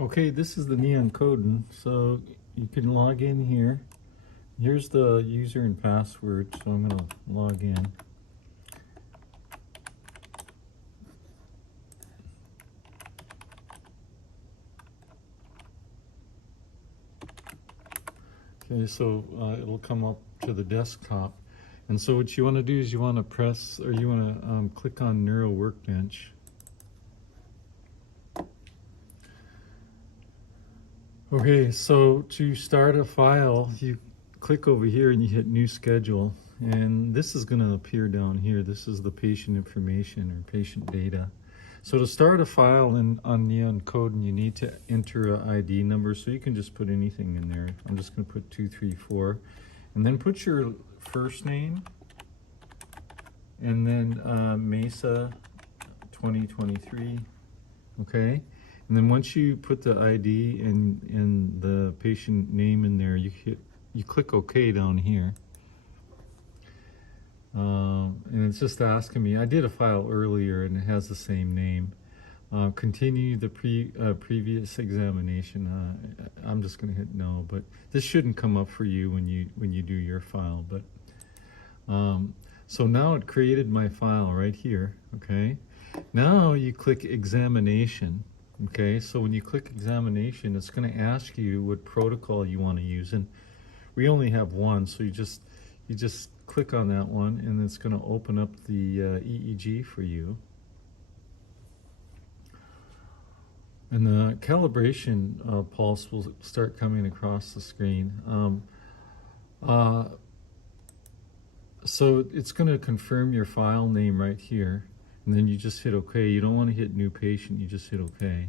Okay, this is the Nihon Khoden, so you can log in here. Here's the user and password, so I'm going to log in. Okay, so it'll come up to the desktop. And so what you want to do is you want to press, or you want to click on Neural Workbench. Okay, so to start a file, you click over here and you hit New Schedule. And this is going to appear down here. This is the patient information or patient data. So to start a file on Nihon Khoden, you need to enter an ID number. So you can just put anything in there. I'm just going to put 234. And then put your first name. And then Mesa 2023. Okay. And then once you put the ID and the patient name in there, you click OK down here. And it's just asking me, I did a file earlier and it has the same name. Continue the previous examination. I'm just going to hit no, but this shouldn't come up for you when you do your file. But so now it created my file right here. Okay. Now you click examination. Okay. So when you click examination, it's going to ask you what protocol you want to use, and we only have one, so you just click on that one, and it's going to open up the EEG for you. And the calibration pulse will start coming across the screen. So it's going to confirm your file name right here, and then you just hit OK. You don't want to hit New Patient, you just hit OK.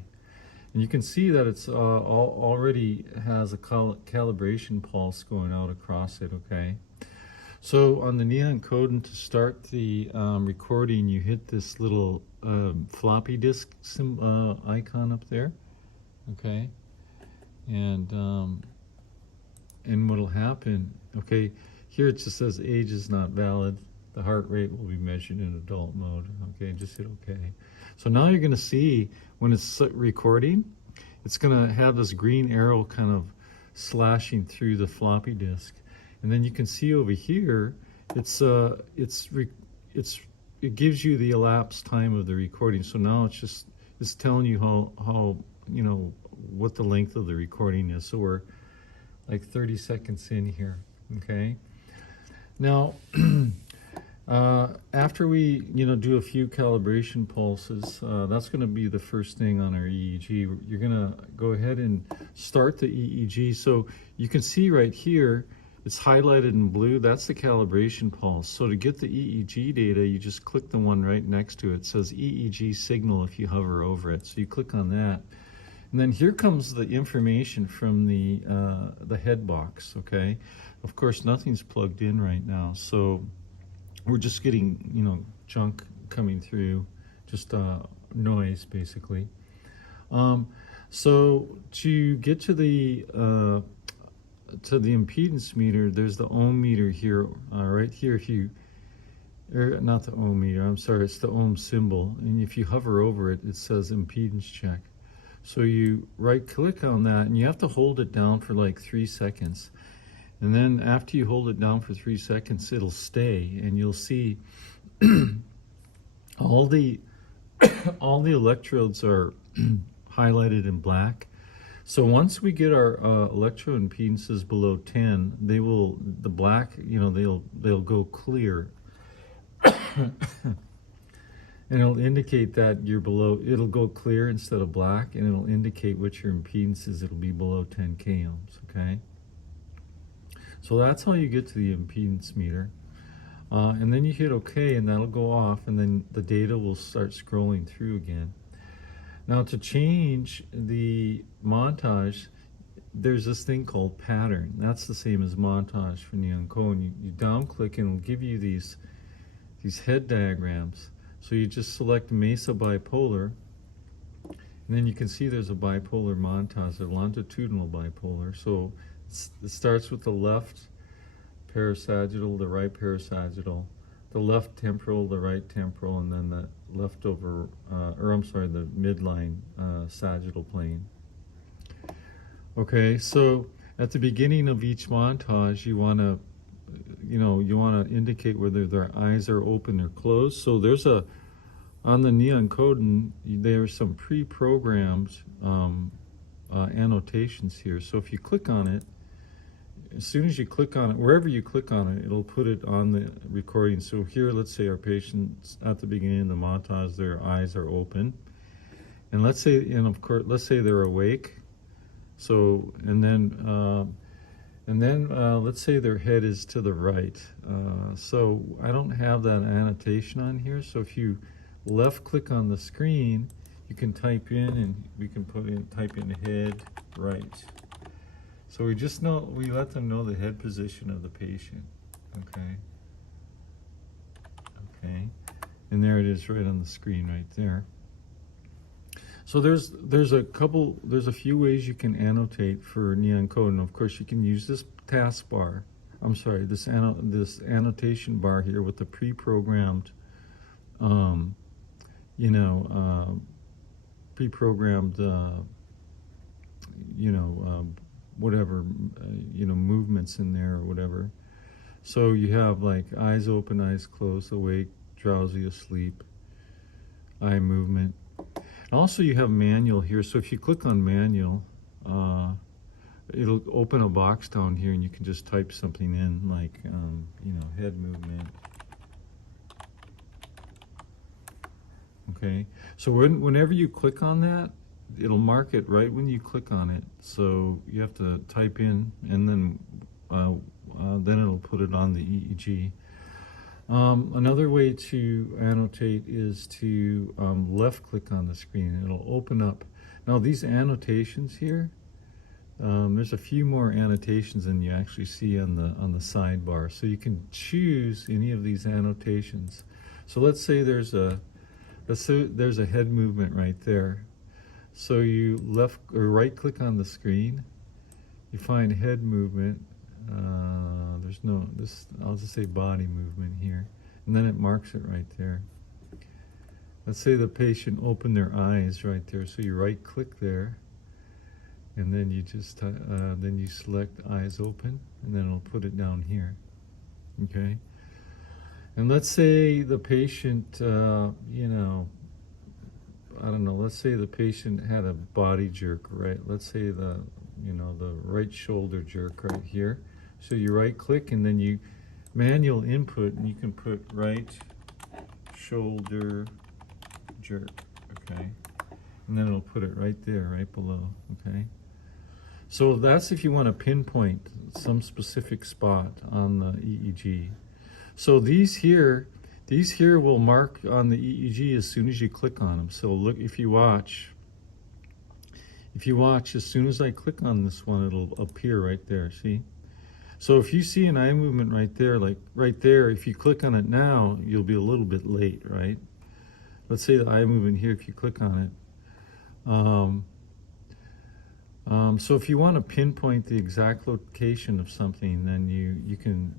And you can see that it's already has a calibration pulse going out across it, okay? So on the Nihon Khoden, to start the recording, you hit this little floppy disk icon up there, okay? And what'll happen, okay, here it just says age is not valid. The heart rate will be measured in adult mode, okay? Just hit okay. So now you're gonna see when it's recording, it's gonna have this green arrow kind of slashing through the floppy disk. And then you can see over here, it gives you the elapsed time of the recording. So now it's telling you how you know what the length of the recording is. So we're like 30 seconds in here. Okay. Now, after we do a few calibration pulses, that's going to be the first thing on our EEG. You're going to go ahead and start the EEG. So you can see right here, it's highlighted in blue. That's the calibration pulse. So to get the EEG data, you just click the one right next to it. It says EEG signal if you hover over it. So you click on that. And then here comes the information from the head box, okay? Of course, nothing's plugged in right now. So we're just getting, junk coming through, just noise, basically. So to get to the impedance meter, there's the ohm meter here, right here. Not the ohm meter, I'm sorry, it's the ohm symbol. And if you hover over it, it says impedance check. So you right-click on that, and you have to hold it down for like 3 seconds. And then after you hold it down for 3 seconds, it'll stay, and you'll see all the electrodes are highlighted in black. So once we get our electrode impedances below 10, the black, they'll go clear. And it'll indicate that you're below, it'll go clear instead of black, and it'll indicate what your impedance is. It'll be below 10 k ohms, okay? So that's how you get to the impedance meter. And then you hit OK, and that'll go off, and then the data will start scrolling through again. Now to change the montage, there's this thing called pattern. That's the same as montage for Nihon Khoden. You down click and it'll give you these head diagrams. So you just select Mesa bipolar, and then you can see there's a bipolar montage, a longitudinal bipolar. So it starts with the left parasagittal, the right parasagittal, the left temporal, the right temporal, and then the leftover, the midline sagittal plane. Okay, so at the beginning of each montage, you want to, you want to indicate whether their eyes are open or closed. So there's on the Nihon Khoden, there's some pre-programmed annotations here. So if you click on it, as soon as you click on it, wherever you click on it, it'll put it on the recording. So here, let's say our patients at the beginning of the montage, their eyes are open. And let's say, and of course, let's say they're awake. So, let's say their head is to the right. So I don't have that annotation on here. So if you left click on the screen, you can type in, and we can type in head right. So we let them know the head position of the patient. Okay. Okay. And there it is right on the screen right there. So there's a few ways you can annotate for Nihon Khoden. Of course, you can use this taskbar. I'm sorry, this annotation bar here with the pre-programmed, um, you know, pre-programmed, whatever, movements in there or whatever. So you have like eyes open, eyes closed, awake, drowsy, asleep, eye movement. Also, you have manual here. So if you click on manual, it'll open a box down here, and you can just type something in, like head movement. Okay. So whenever you click on that, it'll mark it right when you click on it. So you have to type in, and then it'll put it on the EEG. Another way to annotate is to left click on the screen. It'll open up. Now these annotations here, there's a few more annotations than you actually see on the sidebar. So you can choose any of these annotations. So let's say there's a head movement right there. So you left or right click on the screen, you find head movement. I'll just say body movement here, and then it marks it right there. Let's say the patient opened their eyes right there, so you right click there, and then you just then you select eyes open, and then it'll put it down here. Okay. And let's say the patient, I don't know, let's say the patient had a body jerk, right? Let's say the right shoulder jerk right here. So you right click, and then you manual input, and you can put right shoulder jerk, okay? And then it'll put it right there, right below, okay? So that's if you want to pinpoint some specific spot on the EEG. So these here will mark on the EEG as soon as you click on them. So look, if you watch, as soon as I click on this one, it'll appear right there, see? So if you see an eye movement right there, like right there, if you click on it now, you'll be a little bit late, right? Let's say the eye movement here, if you click on it. So if you want to pinpoint the exact location of something, then you can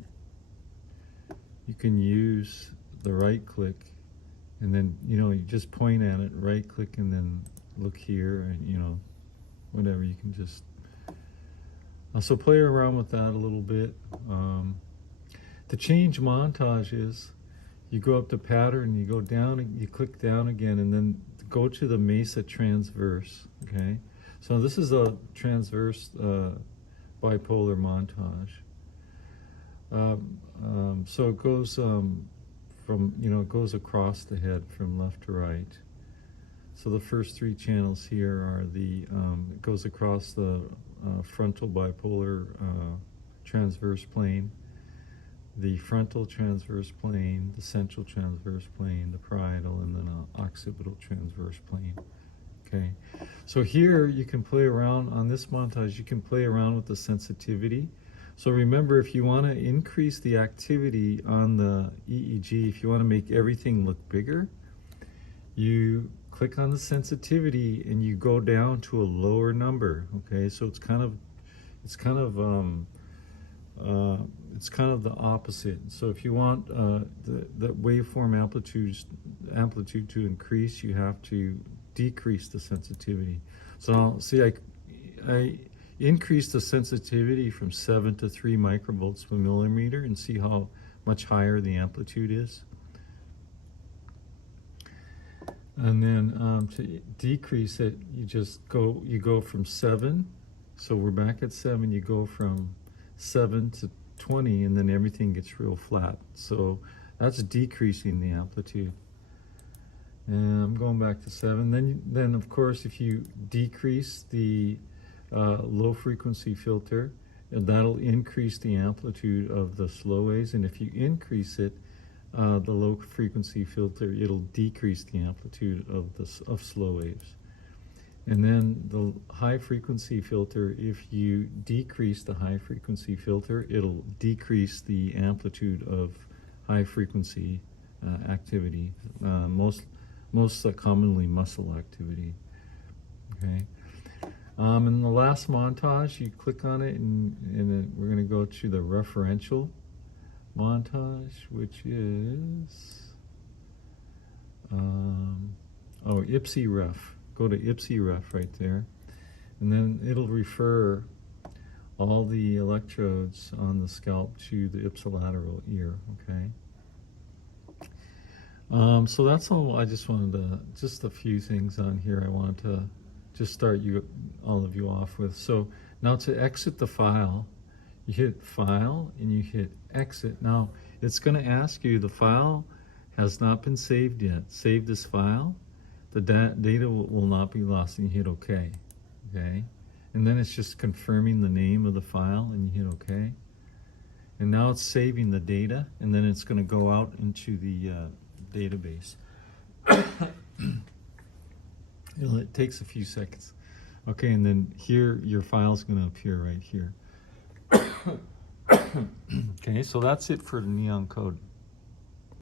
use the right click, and then you just point at it, right click, and then look here, and whatever, you can just so play around with that a little bit. To change montages, you go up to pattern, you go down, and you click down again, and then go to the Mesa transverse. Okay, so this is a transverse bipolar montage. So it goes it goes across the head from left to right. So the first three channels here are it goes across the frontal bipolar transverse plane, the frontal transverse plane, the central transverse plane, the parietal, and then an occipital transverse plane. Okay, so here you can play around on this montage. You can play around with the sensitivity. So remember, if you want to increase the activity on the EEG, if you want to make everything look bigger, you click on the sensitivity and you go down to a lower number. Okay, so it's kind of the opposite. So if you want the waveform amplitude to increase, you have to decrease the sensitivity. So see, increase the sensitivity from 7 to 3 microvolts per millimeter and see how much higher the amplitude is. And then to decrease it, you go from 7. So we're back at 7. You go from 7 to 20, and then everything gets real flat. So that's decreasing the amplitude. And I'm going back to 7. Then of course, if you decrease the low frequency filter, that'll increase the amplitude of the slow waves. And if you increase it, the low frequency filter, it'll decrease the amplitude of slow waves. And then the high frequency filter, if you decrease the high frequency filter, it'll decrease the amplitude of high frequency activity, most commonly muscle activity. Okay. In the last montage, you click on it, and we're going to go to the referential montage, which is IPSI-ref. Go to IPSI-ref right there, and then it'll refer all the electrodes on the scalp to the ipsilateral ear. Okay. So that's all. I just wanted to, just a few things on here I wanted to just start all of you off with. So now to exit the file, you hit File and you hit Exit. Now it's going to ask you, the file has not been saved yet. Save this file. The data will not be lost, and you hit OK. Okay, and then it's just confirming the name of the file, and you hit OK. And now it's saving the data, and then it's going to go out into the database. It takes a few seconds. Okay, and then here your file is going to appear right here. Okay, so that's it for the Nihon Khoden.